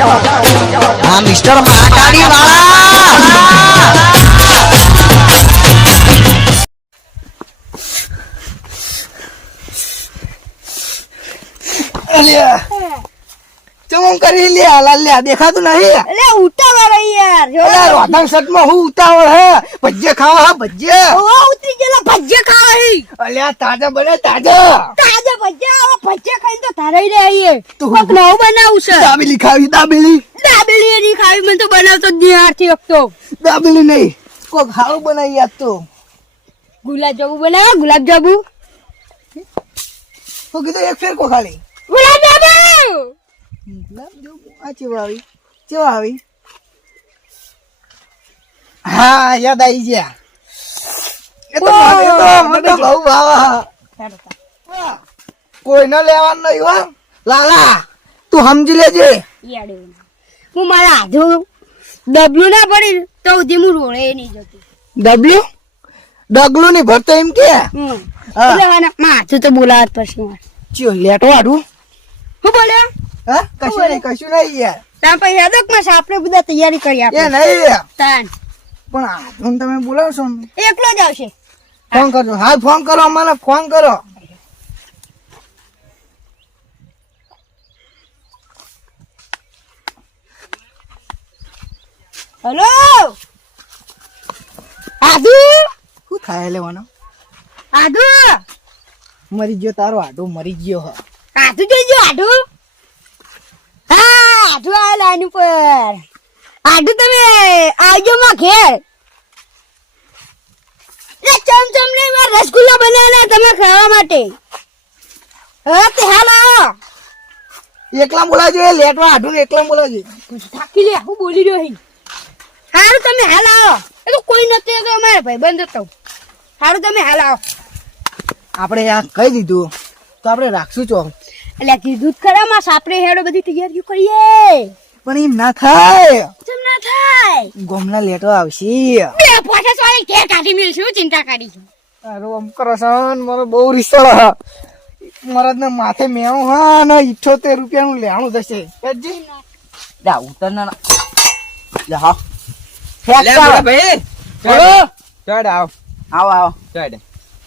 હા મિસ્ટર માટાડી વાળા અલ્યા ચમ કરી લે લાલ્યા દેખાતું નહીં અલે ઉતાવળ હે યાર જો અલ્યા રોધન શર્ટમાં હું ઉતાવળ હે ભજીયા ખાવા હા ભજીયા ઓ ઉતરી ગયેલા ભજીયા ખાવા હે અલ્યા તાજા બને તાજા તાજા ભજીયા ખાઈને તો ધરાઈ રહે હે તું કોક નવું બનાવું છે દાબેલી ખાવી દાબેલી દાબેલી ખાવી મને તો બનાવતો જ નહીં આરથી વખતો દાબેલી નહીં કોક હારું બનાવી યાદ તો ગુલાબ જાંબુ બનાવો ગુલાબ જાંબુ તો કીધું એક ફેર કો ખાલી ગુલાબ જાંબુ ગુલાબ જાંબુ આ ચેવા આવી હા યાદ આવી ગયા મને તો બહુ ભાવ કોઈ ન લેવાનું નહીં હો લાલા તું સમજી લેજે યાડે હું મારા હાથો ડબલું ના પડી તો ઉધી હું રોળે નહીં જતી ડગલું ની ભરતો એમ કે એટલે માથું તો બોલાવત પછી મારે ચિયો લેટો આડું હું બોલ્યો હા કશું નહીં યાર ત્યાં પછી યાદક માં આપણે બધા તૈયારી કરી એ આપણે નહીં તાન પણ આ તમે બોલાવશો ને એકલો જ આવશે ફોન કરજો હા ફોન કરો મને ફોન કરો હેલો આદુ શું થાય લેવાનો આદુ મરી ગયો તારો આડો મરી ગયો હ આદુ જોઈજો આદુ હા આદુ આ લાઈન ઉપર આદુ તમે આવજો માં ઘેર એ ચમચમ ને માં રસગુલ્લા બનાવના તમે ખાવા માટે હા તે હાલ આવો એકલા બોલાવજો એ લેટવા આડું એકલા બોલાવજો થાકી લે હું બોલી રહ્યો હી હારું તમે હાલ આવો એ તો કોઈ નથી તો અમારે ભાઈ બંધ હતો હારું તમે હાલ આવો આપણે આ કહી દીધું તો આપણે રાખશું ચો એટલે કીધું ખરા માં સાપરે હેડો બધી તૈયારીઓ કરીએ પણ એમ ના થાય કેમ ના થાય ગોમના લેટો આવશે બે પોઠા વાળી ઘેર કાઢી મેલશું ચિંતા કરી તારો આમ કરો સન મારો બહુ રીસળ હ મરદ ને માથે મેવું હા ને 78 રૂપિયાનું લેણું થશે હેજી જા ઉતર ના લે હા લે મોટા ભાઈ બોલો ચડ આવ આવો ચડ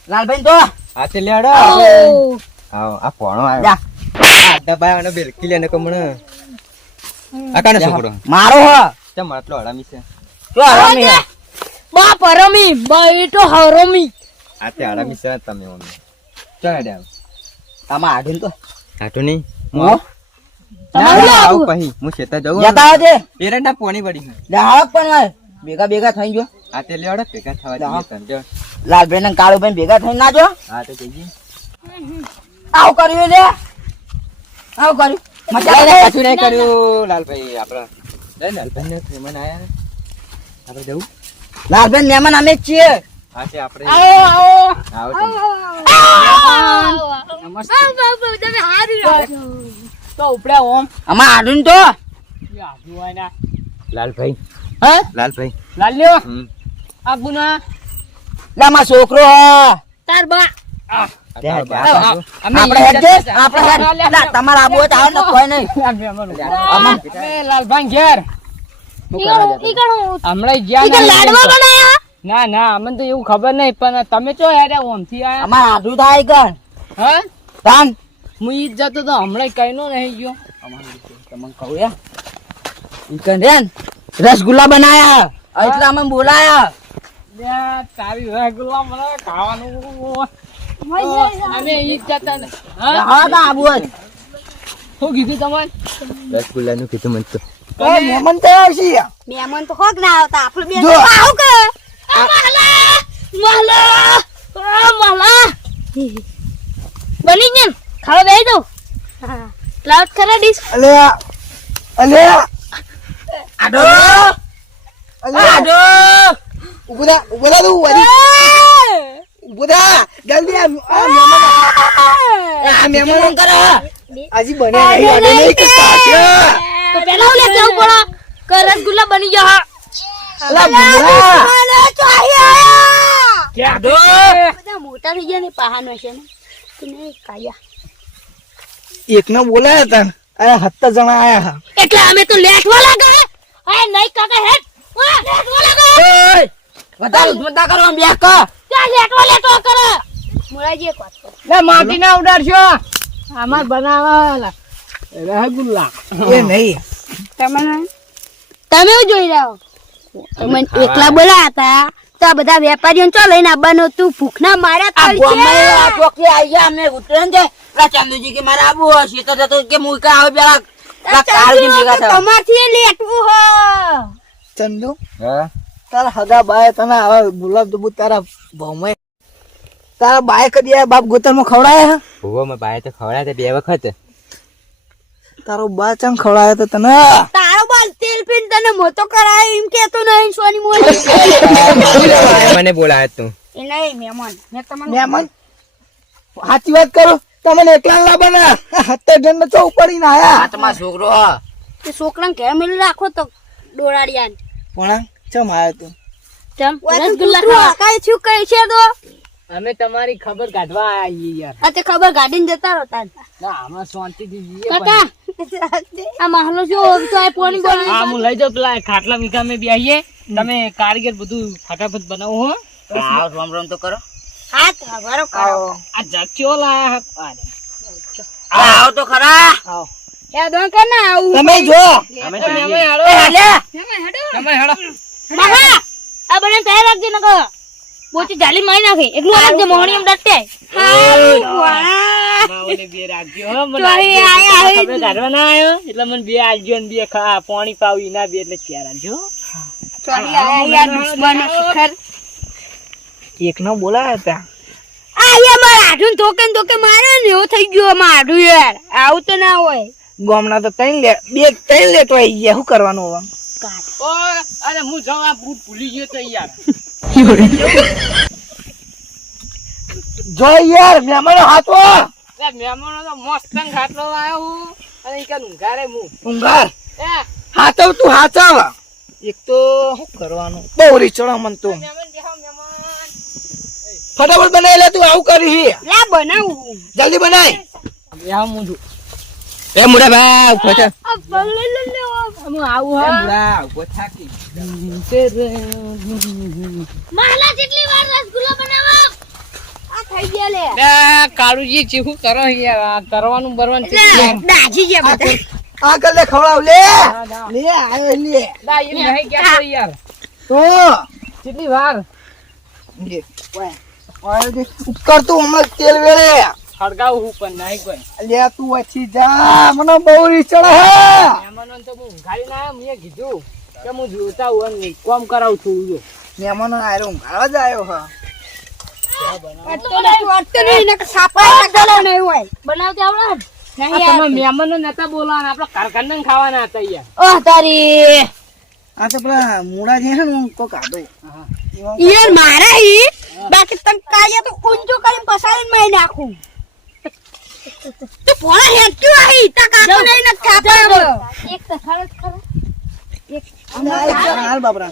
લાલભાઈ તો હાથે લેડો આવો આવ આ પોણો આવ્યો જા આ દબાવાનો બેલકી લેને કમણ આ કાનો છોકરો મારો હ ચમ આટલો હરામી છે જો આરામી હે. બાપ હરમી બેટો હરમી આ તે હરામી છે તમે મમ્મી ચડ આવ તમા આઢીન તો હાટો નહીં હો તમારું આવ આવું પછી હું શેતા જઉં જતા આવજે એરંડા પોણી પડી લે હાક પણ ભેગા થઈ જો આ તે લેડો ભેગા થવા જા. જઈએ સમજો લાલભાઈ ને કાળુભાઈ ભેગા થઈ ના જો હા તો જઈએ આવું કર્યું લે આવું કર્યું મજા કશું આવે નહીં કર્યું લાલભાઈ આપડે લાલભાઈ ને મહેમાન આયા ને આપણે જવું લાલભાઈ મહેમાન અમે જ છીએ હા તે આપણે આવો આવો નમસ્તે તમે હારી તો ઉપડે ઓમ અમાર આઢુન તો લાલભાઈ હે લાલભાઈ લાલ્યો હમ આ ગુના લે અમાર છોકરો હ તાર બા આપણે હેડ આપણે હેડ લા તમાર આબુ હોય તો આવો ને કોઈ નહીં અમે લાલભાઈ ઘેર હમણાં ઈ તો લાડવા બનાયા ના ના અમને તો એવું ખબર નહીં પણ તમે ચો યાર ઓમથી આયા અમાર આઢું થાય કર હે તાન હું ઈ જ જતો તો હમણાં કઈનો નહીં ગયો તમને કહું યા ઈકન રેન રસગુલ્લા બનાયા એટલે અમે બોલાયા તારી રસગુલ્લા મને ખાવાનું અમે ઈ જ જતા ને હા તો આબુ હોય શું કીધું તમારે રસગુલ્લા નું કીધું મને તો મહેમાન તો આવશે મહેમાન તો હોક ના આવતા આપણે બે જો. આવ કે માલા બની ગયું ખાવા બેહી દો લાઉડ કરે ડીશ અલ્યા અલ્યા આડો અલ્યા આડો ઉભા તું ઉભા જલ્દી આ મહેમાન કરે હજી બને નહીં આડે નહીં કે કાચ્યા તો પેલા હું લેતા આવું પડો કે રસગુલ્લા બની જા અલા ભૂરા આડો બધા મોટા થઈ ગયા ને પહાનો છે ને તો નહીં કાયા એકને બોલાયા હતા અરે 70 જણા આયા હા. એટલે અમે તો લેટવા લાગે અરે નહીં કાકા હેડ વાહ લેટવા લાગે ઓય વધારે ઉદ્મતા કરો આમ બેક કર ત્યાં લેટવા કરે મોરાજી એક વાત કહું. લે માટી ના ઉડાડશો આમાં બનાવવા રસગુલ્લા એ નહીં તમે એવું જોઈ રહ્યા હો મને એકલા બોલાયા હતા તો આ બધા વેપારીઓ ચો લઈને આવવાનું તું ભૂખના માર્યા આ તળશે. ગોમમાં આ ચોકી આઈ ગયા અમે ઉતરે ને પેલા ચાંદુજી કે મારે આબુ હશે તો કે મુકા આવે પેલા પેલા કાળજી ભેગા થયા. તમારથી લેટવું હો ચંદુ હા તારા હગા બાય તને આવા ગુલાબ જાંબુ તારા ભાવમાં તારા બાય કદી આ બાપ ગોતરમાં ખવડાયા ભૂવો માં બાય તો ખવડાય તે 2 વખત તારો બા ચમ ખવડાયો તો તને તારો બાલ તેલ પીને તને મોટો કરાય એમ કેતો નહીં સોની મોની મને બોલાય તું એ નહીં મહેમાન મેં તમને મહેમાન સાચી વાત કરો તમને એકલા લાવવાના 70 જણ ચો પડીને આયા આ તમારો છોકરો હ. તે છોકરાને ઘેર મેલી રાખો તો દોડાડિયાને પણ ચમ આયો તું ચમ રસગુલ્લા રસગુલ્લા ખાવા કાઈ થયું કઈ છે તો અમે તમારી ખબર કાઢવા આયા યાર આ તે ખબર ગાડીને જતા રહો તાન ના આમાં શાંતિથી જઈએ કાકા આ મહલો જો તો આ પાણી બોલી હા હું લઈ જાઉં પેલા ખાટલા મીઠા મેં બેહીએ તમે કારીગર બધું ફટાફટ બનાવો હો આવ રોમ રોમ તો કરો હાથ હવારો કરો આ જાચ્યો લાયા આવ તો ખરા આવો એ દોન કર ના આવું તમે જો અમે એ લે તમે હેડો મહા આ બને તૈયાર રાખજે નકો બોચી જાલી મારી નાખે એકલું રાખજે મોહણી એમ ડટે માઓને બે રાખજો હો મને તમે કાઢવા ના આયો એટલે મને બે આલજો ને બે ખા પાણી પાવી ના બે એટલે ચાર આલજો ચોરી આયા યાર દુશ્મન શિખર એક નો બોલાયા હતા આ યાર મારા આઢું ધોકે મારે ને એવો થઈ ગયો મારું યાર આવું તો ના હોય ગોમના તો ત્રણ લેટો આવી ગયા શું કરવાનું હવે અરે હું જવા ભૂત ભૂલી ગયો તો યાર જો યાર મહેમાનો હાચો મહેમાનો તો મસ્ત ખાટલો આવ્યો હું અને ઈ કન ઊંઘારે હું ઊંઘાર હાચવ તું હાચવ એક તો શું કરવાનું બહુ રીચડો મન તું ફટાફટ બનાવી લે તું આવું કરી લે બનાવું જલ્દી બનાય યા મુંડુ એ મોટા ભાઈ ઉભો થા હું આવું હા બુડા ઉભો થાકી મહલા જેટલી વાર રસગુલ્લા બનાવો આ થઈ ગયા લે કાળુજી ચીહું કરો યાર કરવાનું બરવાનું લે દાજી જે બધા આ કર લે ખવડાવ લે લે આયો લે ના એમ નહીં કે યાર તો કેટલી વાર લે ઓય દે ઉપર તું હમણાં તેલ વેળે હળગાવ હું પણ નહીં કોઈ લે તું વચ્ચી જા મને બહુ રીચડ હે મહેમાનો તો હું ઘાડી ના મેં કીધું કે હું જોતા હું ને કોમ કરાવ છું જો મહેમાનો આયો ઘાડવા જ આવ્યો હા તો નહીં ને સાપા ગળો નહીં હોય બનાવતે આવડે નહીં યાર તમે મહેમાનો નતા બોલાવાના આપડા કારખાના ખાવાના હતા યાર ઓહ તારી આ તો પેલા મૂળા જે છે ને તો કાઢો યાર મારે ઈ બાકી તન કાયા તો ઊંચો કરીને પસારીને મારી નાખું તો ભોળા હેટ્યું આઈ તા કાકો નહીં ને ખાપા એક તો ખરત ખરા હાલ બાબરા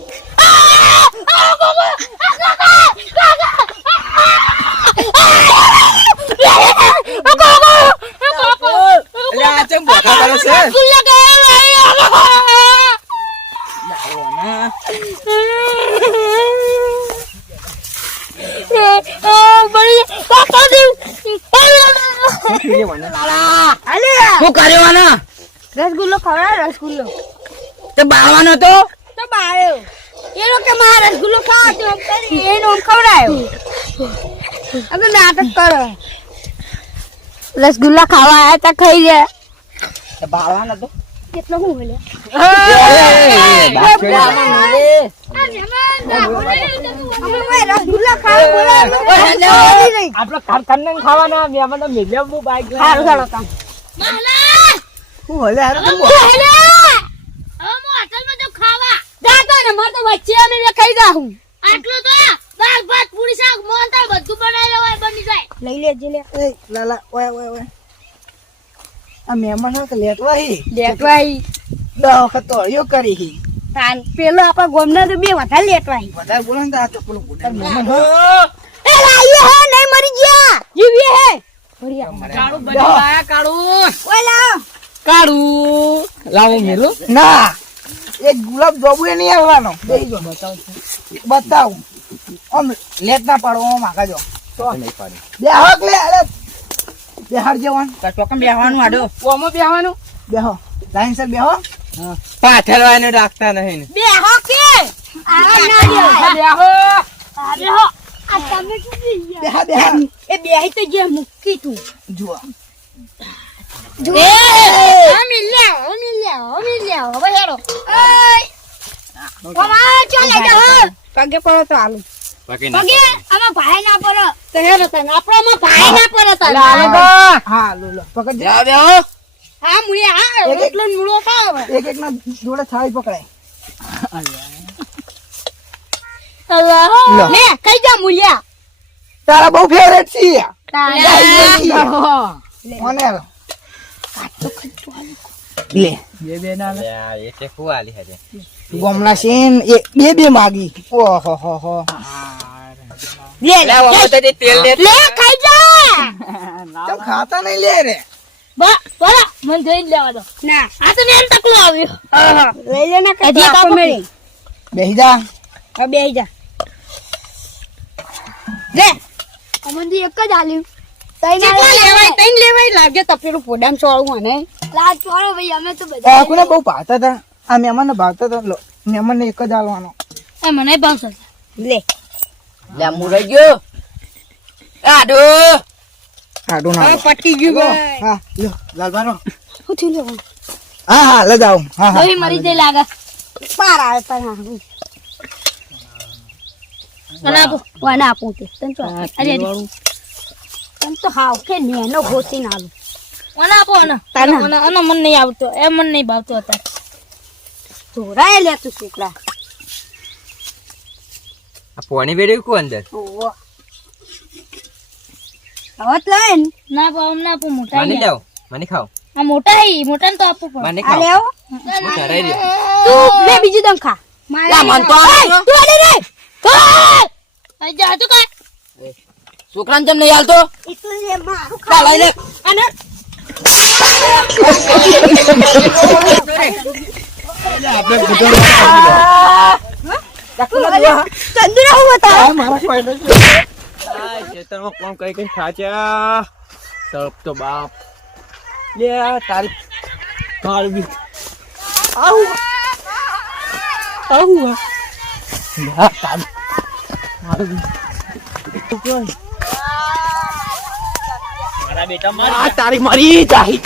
એટલે આ ચમ બોખા કરે છે રસગુલ્લા ગયા શું કર્યો આના રસગુલ્લો ખવડાવ રસગુલ્લો તે બાળવાનો તો તો બાળ્યો એ લોકો મારા રસગુલ્લો ખાવા તો એનો ખવડાયો અગર નાટક કરો રસગુલ્લા ખાવા આયા તા ખાઈ ગયા તે બાળવાનો તો કેટલો હું બોલે રસગુલ્લા ખાવા આપડે કારખાના ખાવાના મહેમાનો મેલ્યા બહુ બાઈક સારું ચાલો કામ મહલા હું હલે હારું હવે હું હોટલમાં તો ખાવા જાતો ને માર તો વચ્ચે અમે ખાઈ જા હું આટલું તો દાળ ભાત પૂરી શાક મોહનથાળ બધું બનાવી લેવાય બની જાય લઈ લેજે લે એ લાલા ઓય આ મહેમાન તો લેટવા હી લેટવાઈ 10 વખત તો હળિયો કરી હી તાન પેલો આપા ગોમના તો બે વધારે લેટવાઈ વધારે બોલો ને તો આ ચપ્પલ બોલે મહેમાન હો એ લાઈએ હે નહીં મરી ગયા જીવીએ હે કાળુ બની લાયા કાળુ ઓય લાવ કાઢું લાવો મેલું ના એક ગુલાબ જાંબુ એ નહીં આવવાનો બેહી જો બતાવું આમ લેટ ના પાડો આમ આગા જો નહીં પાડી બેહો લે અરે બેહાડ જવાન ચોકમ બેહવાનું આડો ઓમાં બેહવાનું બેહો લાઈન સર બેહો પાછળ વાળાને રાખતા નહીં બે હો કે આ ના બેહો અરે હો આ તમે શું ગયા બેહા બેહા એ બેહી તો જે મુક્કી તું જુઓ એ મિલ્યા હવે હેડો કમા ચાલે જા પગે પડો તો આલુ પગે આમાં ભાઈ ના પડો તો હેડો તને આપણામાં ભાઈ ના પડો તને હા લો લો પકડ બેહો બેહો હા મુળિયા હા એક- એટલો મૂળો ખાવ એક એક ના જોડે થાળી પકડાય લો. લે કઈ જા મુળિયા તારા બહુ ફેવરેટ છે લે મને લે બે બે ના એટલે ફુવાલી હજે ગોમના સીન બે બે માગી ઓહો હો હો લે તેલ લે લે ખાઈ જા ચમ ખાતા નહીં લે રે બરા મને જોઈ લેવા દો ના આ તો નેમ તકલો આવ્યો લઈ લે ને હજી કાપો કાપો મેળી બેહી જા હવે બેહી જા લે અમંદી એક જ આલ્યું કેટલા લેવાય તૈન લેવાય લાગે તપેલું પોડામ ચોળવું અને લાજ ચોળો ભાઈ અમે તો બધા આ કોને બહુ ભાવતા હતા આ મહેમાન ને ભાવતા હતા લો મહેમાન ને એક જ આલવાનો એ મને ભાવશે લે લે મુરાઈ ગયો આડો આડું ના હવે પટી ગયું ભાઈ હા લો લાલબાનો હું થયું લેવું હા હા લઈ જાઉં હા હા દોહી મરી જાય લાગે પાર આવે પર હા અને આપો વાના આપું તે તને તો અરે તને તો હાવ કે નેનો ગોતી ના આલું મને આપો ને તાના. અને મન નહીં આવતો એ મન નહીં ભાવતો હતા ધોરાય લે તું છોકરા આ પોણી વેડ્યું કો અંદર ઓવો હવે તો લઈને ના પાવ ના આપો મોટા મને જાવ મને ખાવ આ મોટા હી મોટા ને તો આપવું પડે મને આ ખાવ લેવો હું ચડાઈ રહ્યો તું લે બીજું દમ ખા લા મન તો આલ્યો. તું આલી રે આ જા તું કા છોકરાને જેમ નહીં હાલતો એટલું લે મારું લા લઈ લે અને ચંદ્ર હું બતા મારા ફાયદો ખેતરમાં કોણ કઈ કઈ ખાચા તપ તો બાપ લે આ તારી મારું બી મારા બેટા મારા તારી મરી જાય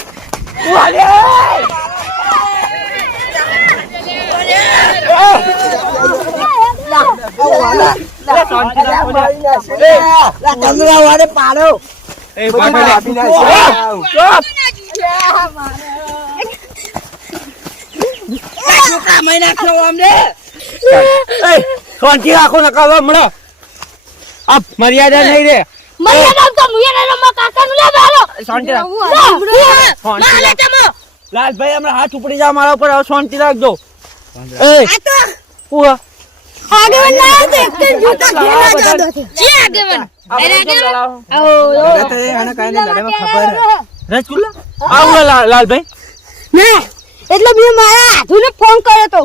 ચંદ્રા વાળે પાડો એ પાછળ છોકરા મહિના ખાવ અમને શાંતિ રાખો ને કાવા હમણાં આ મર્યાદા નહીં રે મરિયાદા તો મુયે ને મા કાકા નું લે બારો શાંતિ રાખ ના લે તમો લાલભાઈ હમણાં હાથ ઉપડી જા મારા ઉપર હવે શાંતિ રાખજો એ ઉવા આગળ ના તો એક જ જૂતા ઘેના જાદો છે જે આગેવન રસગુલ્લા આવો લાલભાઈ ના એટલે મેં મારા આધુને ફોન કર્યો તો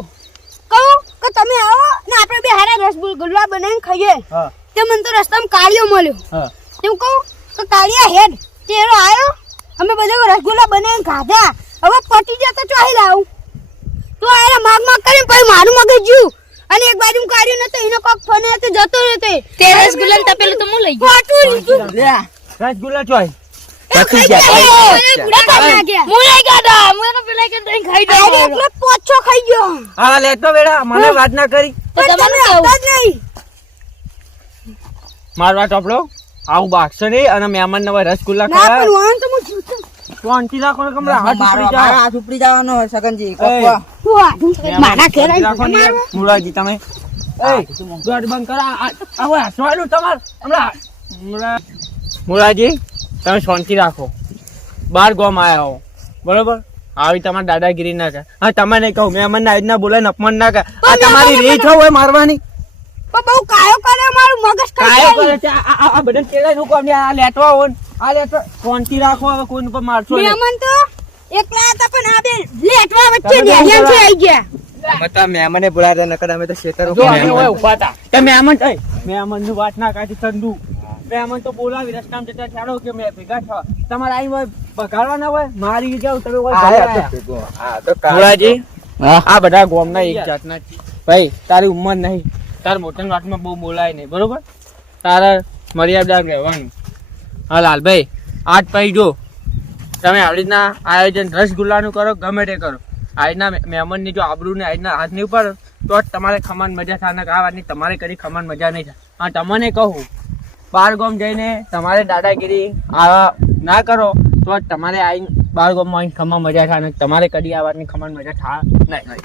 કહું કે તમે આવો ને આપણે બે હારા રસગુલ્લા બનાવીને ખાઈએ હા તે મને તો રસ્તામાં કાળિયો મળ્યો હા તેમ કહું કે કાળિયા હેડ તેરો આવ્યો અમે બધા રસગુલ્લા બનાવીને ખાધા હવે પટી જાય તો ચાહી લાવું તો આયા માગ કરીને પછી મારું મગજ જ્યું અને એક બાજુ કાઢ્યું નતો એનો કોક ફોન હતો જતો રહ્યો તે રસગુલ્લા ને તપેલું તો હું લઈ ગયો પાટું લીધું રસગુલ્લા ચોય ખાઈ ગયા હું લઈ ગયો તા હું તો પેલા કે તઈ ખાઈ આને દઉં એકલો પોચો ખાઈ ગયો હા લેતો બેડા મને વાત ના કરી તો પણ તમને તમે કેવું હતા જ નહીં મારવા ટોપલો આવું બાગશો નહીં અને મહેમાન ને રસગુલ્લા ના ખાવા પણ વાહન તો હું જીવતો શાંતિ રાખો ને કમરા હાથ ઉપડી મારા જા હાથ ઉપડી જવાનો હોય સગનજી એ. તું આધું મારા ઘેર શાંતિ રાખો ને આવી મુરાજી તમે એ દોડ બંધ કરો આવો હસવાનું તમાર હમણાં મુરાજી તમે શાંતિ રાખો બાર ગોમ આયા હો બરોબર આવી તમારી દાદાગીરી ના કર હા તમે નહીં કહું મહેમાન ના આજના બોલાય અપમાન ના કર આ તમારી રીત હોય મારવાની પણ બહુ કાયો કરે મારું મગજ કાયો ખાઈ કરે છે આ બધા કેળા નું કામ આ લેટવા હોય આ લેટવા શાંતિ રાખો હવે કોઈ ઉપર મારશો નહીં મહેમાન તો એકલા હતા પણ આ બે લેટવા વચ્ચે નેરિયા છે આઈ ગયા. અમે તો મહેમાને બોલાવ્યા નકર અમે તો શેતરો જો અમે ઓય ઊભા હતા. તે મહેમાનની વાત ના કાઢી ચંદુ. મહેમાન તો બોલાવી રસ્તામાં જતા ચાલો કે મેં ભેગા થવા. તમારે આઈ હોય બગાડવાના હોય મારી જાવ તમે હોય ભોળાજી. હા આ બધા ગોમના એક જાતના જ છે. ભાઈ તારી ઉંમર નહીં, તાર મોટાની વાતમાં બહુ બોલાય નહીં, બરોબર? તારા મર્યાદા રહેવાનું. હા લાલભાઈ, આજ પછી જો તમે આવી રીતના આયોજન રસગુલ્લાનું કરો, ગમે તે કરો, આ રીતના મહેમાનની જો આબરૂને આ રીતના હાથ નહીં ઉપાડો તો જ તમારે ખમાન મજા થાય. ને આ વાતની તમારે કરી ખમાન મજા નહીં થાય. હા તમને કહું, બાર ગામ જઈને તમારે દાદાગીરી આવા ના કરો તો જ તમારે આવીને બાર ગામમાં આવીને ખમા મજા થાય. ને તમારે કદી આ વાતની ખમાન મજા થાય નહીં.